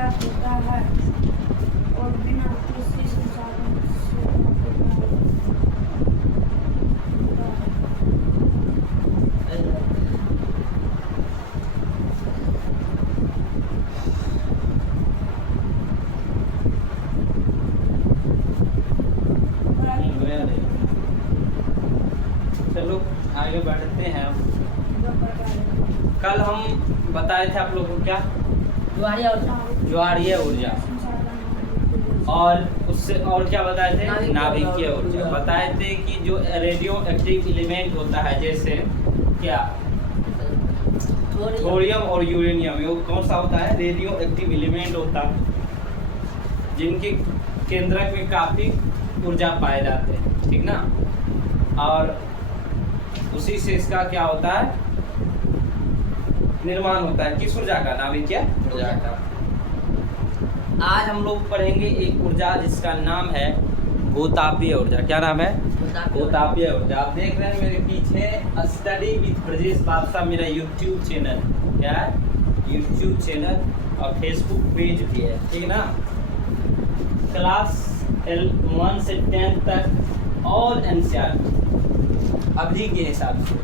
पर्याप्त होता है और बिना किसी संसाधन से चलो आगे बढ़ते हैं। कल हम बताए थे आप लोगों को क्या, ज्वारीय ऊर्जा, और उससे और क्या बताए थे, नाभिकीय ऊर्जा बताए थे कि जो रेडियो एक्टिव एलिमेंट होता है, जैसे क्या थोरियम और यूरेनियम, ये कौन सा होता है, रेडियो एक्टिव एलिमेंट होता है, जिनके केंद्रक में काफी ऊर्जा पाए जाते हैं, ठीक ना। और उसी से इसका क्या होता है, निर्माण होता है, किस ऊर्जा का, नाभिकीय ऊर्जा का। आज हम लोग पढ़ेंगे एक ऊर्जा जिसका नाम है भूतापीय ऊर्जा। क्या नाम है, भूतापीय ऊर्जा। आप देख रहे हैं मेरे पीछे स्टडी विद ब्रजेश बादशाह मेरा यूट्यूब चैनल, क्या है, यूट्यूब चैनल और फेसबुक पेज भी है, ठीक ना। क्लास 1 से 10 तक ऑल एनसीईआरटी अभी के हिसाब से,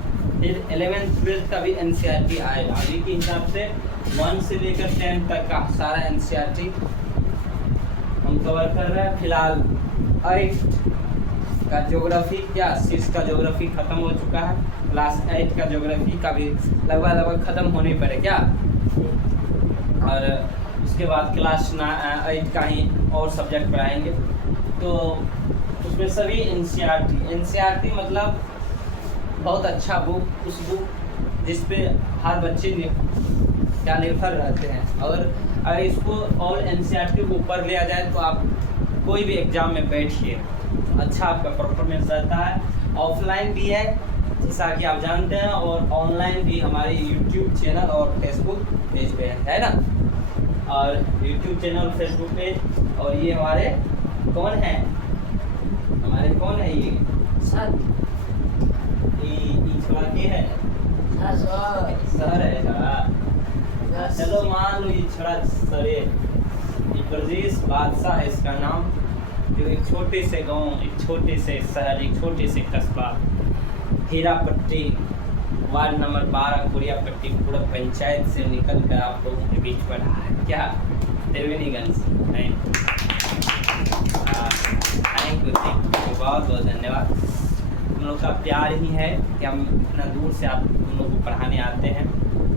फिर 11th-12th का भी एनसीईआरटी आएगा अभी के हिसाब से। 1 से लेकर 10 तक का सारा एनसीईआरटी हम कवर कर रहे हैं। फिलहाल 8 का ज्योग्राफी, क्या 6 का ज्योग्राफी खत्म हो चुका है, क्लास 8 का ज्योग्राफी का भी लगभग खत्म होने पर है, क्या। और उसके बाद क्लास 8 का ही और सब्जेक्ट पढ़ाएंगे। तो उसमें सभी एनसीईआरटी मतलब बहुत अच्छा बुक, उस बुक जिस पे हर बच्चे क्या निर्भर रहते हैं। अगर इसको और एनसीईआरटी को ऊपर लिया जाए तो आप कोई भी एग्जाम में बैठिए, अच्छा आपका परफॉर्मेंस रहता है। ऑफलाइन भी है जैसा कि आप जानते हैं, और ऑनलाइन भी हमारे यूट्यूब चैनल और फेसबुक पेज पे है ना। और यूट्यूब चैनल, फेसबुक पेज, और ये हमारे कौन है, हमारे कौन है, ये सर, ये है सर है ना। चलो मान लो ये छड़ा सर है, ब्रजेश बादशाह है इसका नाम, जो एक छोटे से गांव, एक छोटे से शहर, एक छोटे से कस्बा हीरापट्टी, वार्ड नंबर 12 कुरियापट्टी पूरा पंचायत से निकल कर आप लोगों के बीच पड़ा है, क्या त्रिवेणीगंज। थैंक यू, बहुत बहुत धन्यवाद। तुम लोग का प्यार ही है कि हम इतना दूर से आप तुम लोग को पढ़ाने आते हैं,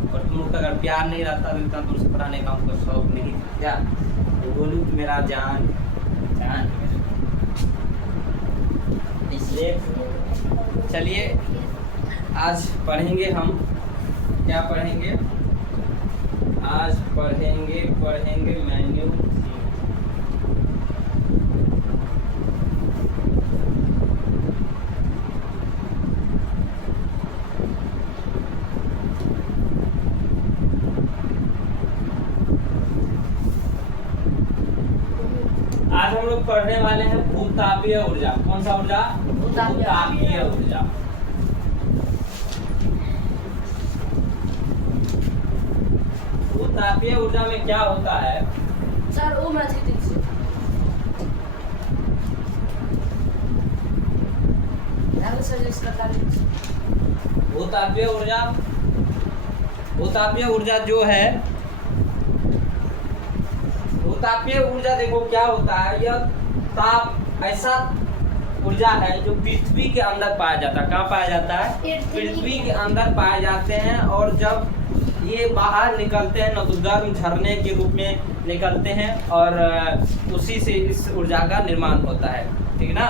और तुम लोग का अगर प्यार नहीं रहता तो इतना दूर से पढ़ाने का हमको शौक नहीं, क्या। तो बोलूँ कि मेरा जान जान, इसलिए चलिए आज पढ़ेंगे हम, क्या पढ़ेंगे आज, पढ़ेंगे मेन्यू। आज हम लोग पढ़ने वाले हैं भूतापीय ऊर्जा। कौन सा ऊर्जा, भूतापीय ऊर्जा। भूतापीय ऊर्जा में क्या होता है सर, वो मैं भूतापीय ऊर्जा जो है, भूतापीय ऊर्जा देखो क्या होता है, यह ताप ऐसा ऊर्जा है जो पृथ्वी के अंदर पाया जाता है। कहाँ पाया जाता है, पृथ्वी के अंदर पाए जाते हैं, और जब ये बाहर निकलते हैं ना तो गर्म झरने के रूप में निकलते हैं, और उसी से इस ऊर्जा का निर्माण होता है, ठीक ना।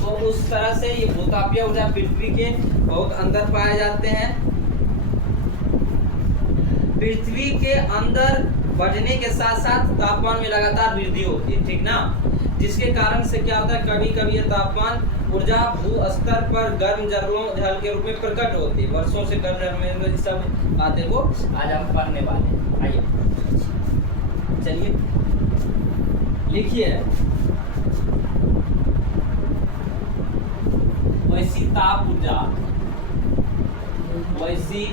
तो उस तरह से ये भूतापीय ऊर्जा पृथ्वी के बहुत अंदर पाए जाते हैं। पृथ्वी के अंदर बढ़ने के साथ साथ तापमान में लगातार वृद्धि होती है, ठीक ना, जिसके कारण से क्या होता है, कभी कभी ये तापमान ऊर्जा भू स्तर पर गर्म जल के रूप में प्रकट होती है। वर्षों से गर्म जल में सब बातें को आज हम पढ़ने वाले हैं। आइए चलिए लिखिए, वैसी ताप ऊर्जा, वैसी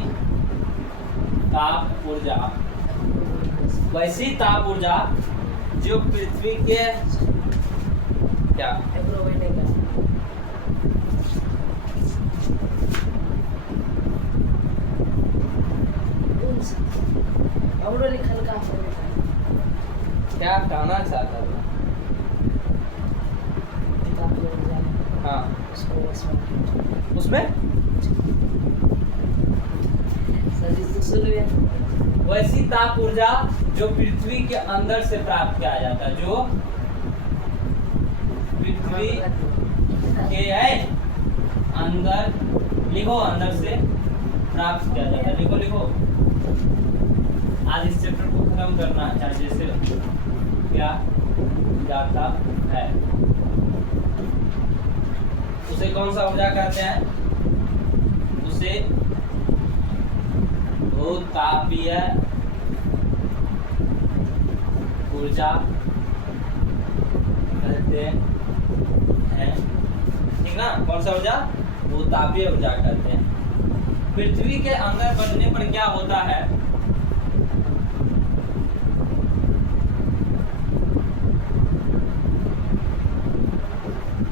ताप ऊर्जा वैसी ताप ऊर्जा जो पृथ्वी के क्या क्या कहना चाहता था? हाँ उसमें वैसी ताप ऊर्जा जो पृथ्वी के अंदर से प्राप्त किया जाता है, जो पृथ्वी के अंदर, लिखो, अंदर से प्राप्त किया जाता है। लिखो लिखो, आज इस चैप्टर को खत्म करना चाहिए, जैसे क्या जाता है उसे कौन सा ऊर्जा कहते हैं? उसे भूतापीय ऊर्जा कहते हैं, ठीक ना? कौन सा ऊर्जा? भूतापीय ऊर्जा कहते हैं। पृथ्वी के अंदर बढ़ने पर क्या होता है?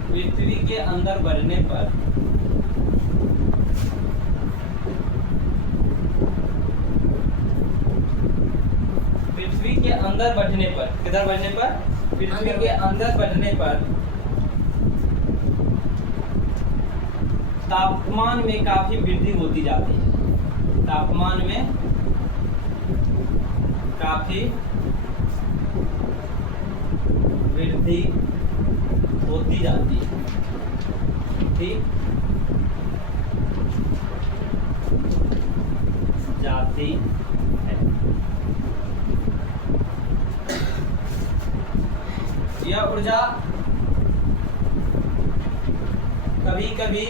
पृथ्वी के अंदर बढ़ने पर पृथ्वी के अंदर बढ़ने पर, किधर बढ़ने पर? पृथ्वी के अंदर बढ़ने पर तापमान में काफी वृद्धि होती जाती है। तापमान में काफी वृद्धि होती जाती है, ठीक जाती है। यह ऊर्जा कभी कभी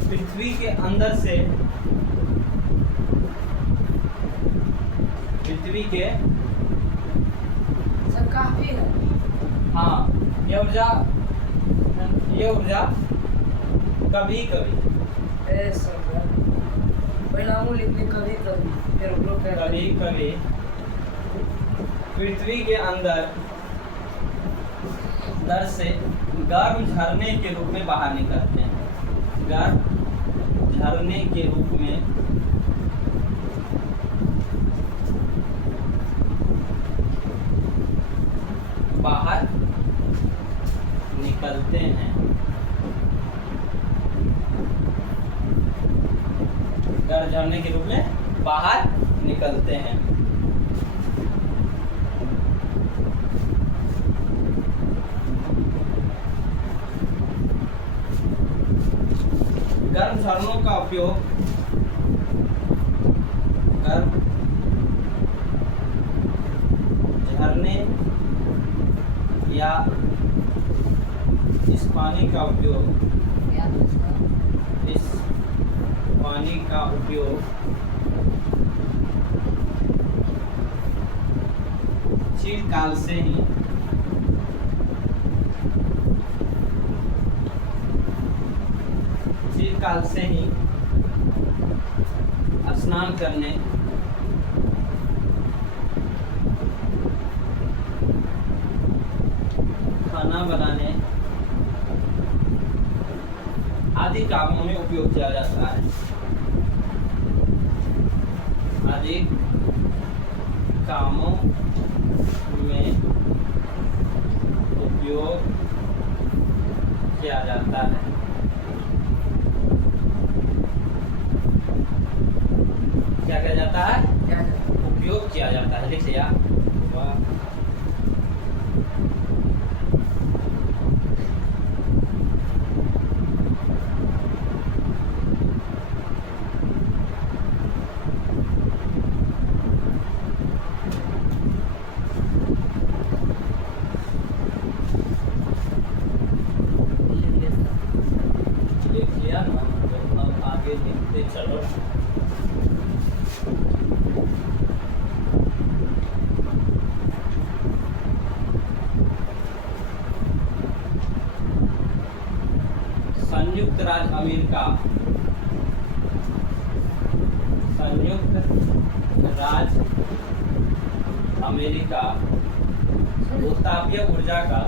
पृथ्वी के अंदर से, पृथ्वी के काफी है। हाँ, ये ऊर्जा कभी कभी कभी कभी पृथ्वी के अंदर से गर्म झरने के रूप में बाहर निकलते हैं। गर्म झरने के रूप में बाहर निकलते हैं। गर्म झरने के रूप में बाहर निकलते हैं। गर्म झरनों का उपयोग गर्म झरने या इस पानी का उपयोग चिरकाल से ही स्नान करने, खाना बनाने आदि कामों में उपयोग किया जाता है। आदि कामों में उपयोग किया जाता है। क्या किया जाता है? उपयोग किया जाता है। लिख लिया? आगे लिखते चलो। संयुक्त राज्य अमेरिका, संयुक्त राज्य अमेरिका भूतापीय ऊर्जा का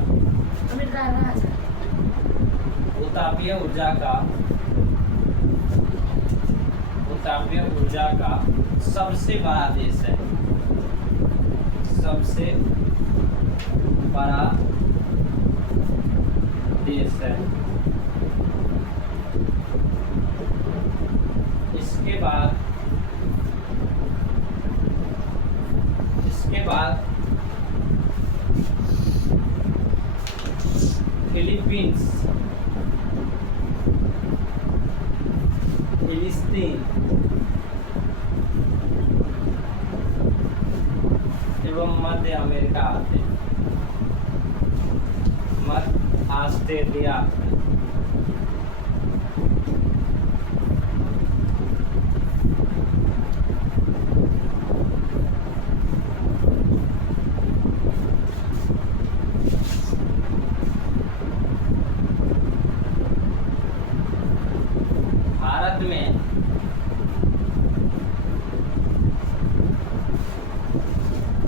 भूतापीय ऊर्जा का सबसे बड़ा देश है, सबसे बड़ा देश है। इसके बाद फिलीपींस, फिलिस्तीन एवं मध्य अमेरिका आते हैं, मध्य ऑस्ट्रेलिया।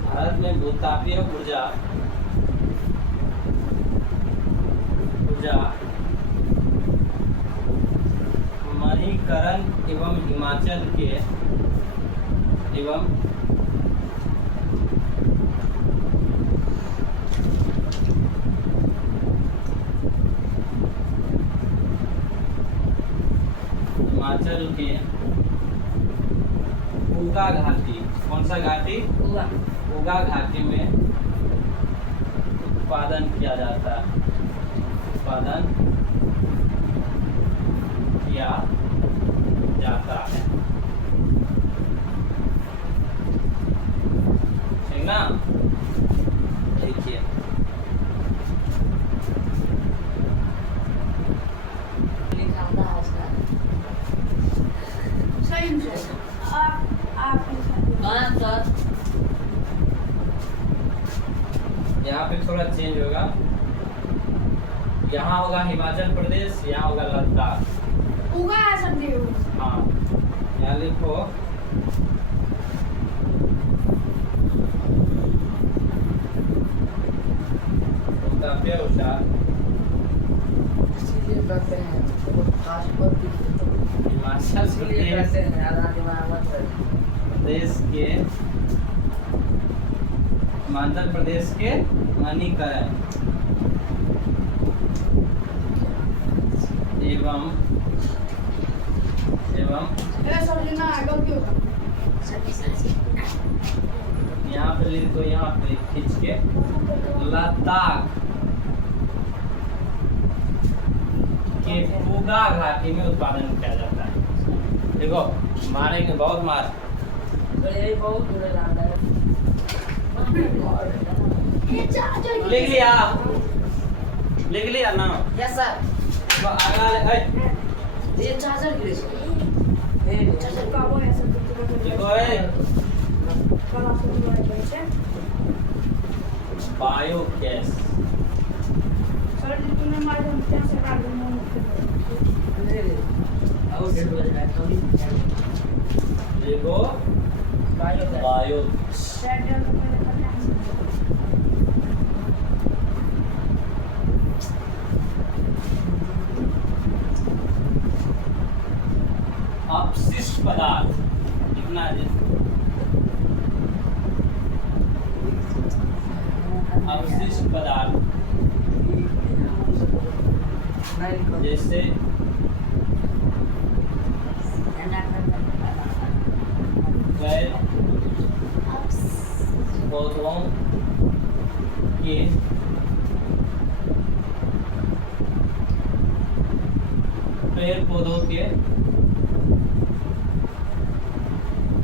भारत में भूतापीय ऊर्जा मणिकरण एवं हिमाचल के उगा घाटी, कौन सा घाटी? उगा घाटी में उत्पादन किया जाता है, ठीक ना? देखिए यहाँ पे थोड़ा चेंज होगा, यहाँ होगा हिमाचल प्रदेश, यहाँ होगा लद्दाख। उगा आ सकते हो। हाँ, यहाँ लिखो भूतापीय ऊर्जा हिमाचल प्रदेश के मणिकरण एवं यहाँ पे लिख दो, यहाँ पे खींच के लद्दाख के उगा घाटी में उत्पादन किया जाता है। देखो मारेंगे, बहुत मार लिख लिया ना? Yes sir. आगा ले ये चार्जर गिरे छे। चार्जर का वो ऐसा देखो बायोगैस सर तुमने मारे हम क्या से काट दूंगा देखो बायो अपशिष्ट पदार्थ कितना है? अपशिष्ट पदार्थ जैसे गैर पौधों के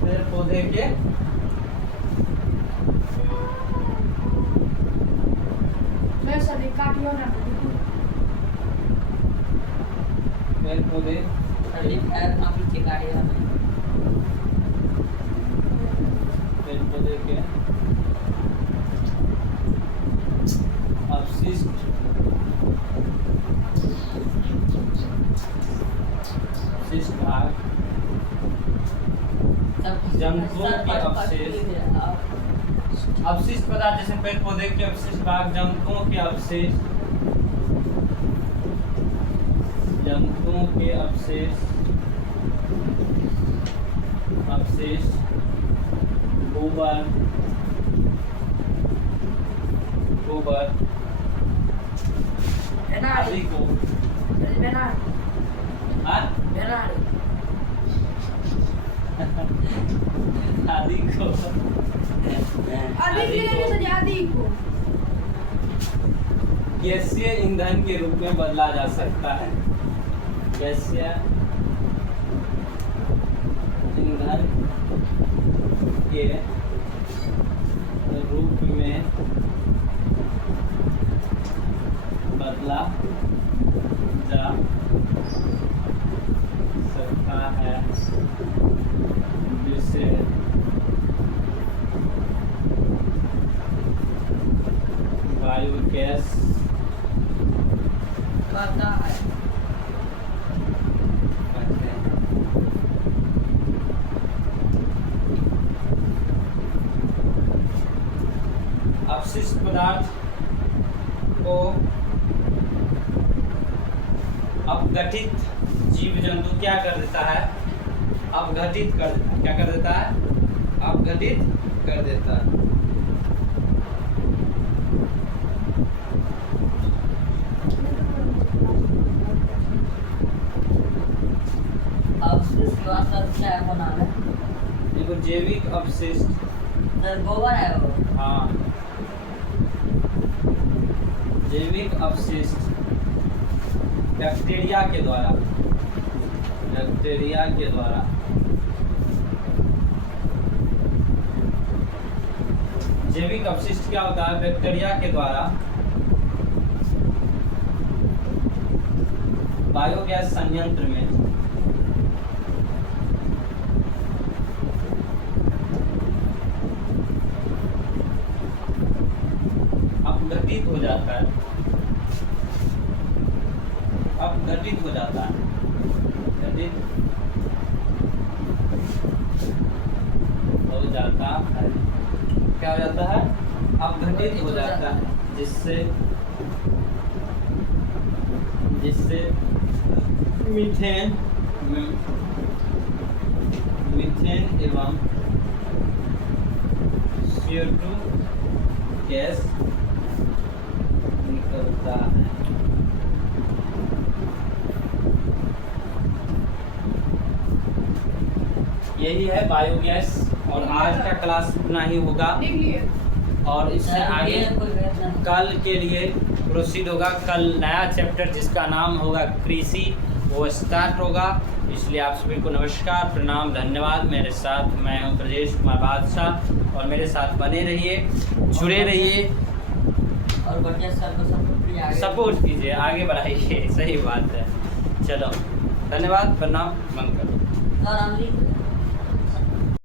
पेड़ पौधे के मैं सभी काटियो ना पेड़ पौधे के अपशिष्ट भाग जंतुओं के अवशिष्ट पदार्थ जैसे पेड़ पौधे के अवशिष्ट भाग, जंतुओं के अवशेष, जंतुओं के अवशेष, गोबर, आदि को गैसीय ईंधन के रूप में बदला जा सकता है। गैसीय ईंधन के रूप में बदला जा सकता है, जिसे बायोगैस कहते हैं। अपशिष्ट पदार्थ को अपघटित जीव जंतु क्या कर देता है? अपघटित कर देता है। क्या कर देता है? अपघटित कर देता है। देखो जैविक अपशिष्ट गोबर है वो। हाँ, जैविक अपशिष्ट बैक्टीरिया के द्वारा जैविक अपशिष्ट क्या होता है? बैक्टीरिया के द्वारा बायोगैस संयंत्र में अपघटित हो जाता है। अपघटित हो जाता है। घटित हो जाता है। क्या हो जाता है? अपघटित हो जाता है, जिससे मीथेन एवं CO2 गैस निकलता है। यही है बायोगैस। और आज का क्लास इतना ही होगा, और इससे आगे कल के लिए प्रोसीड होगा। कल नया चैप्टर जिसका नाम होगा कृषि, वो स्टार्ट होगा। इसलिए आप सभी को नमस्कार, प्रणाम, धन्यवाद। मेरे साथ मैं हूं ब्रजेश कुमार बादशाह, और मेरे साथ बने रहिए, जुड़े रहिए और बढ़िया सर को सपोर्ट कीजिए, आगे बढ़ाइए। सही बात है। चलो, धन्यवाद, प्रणाम, मंगल।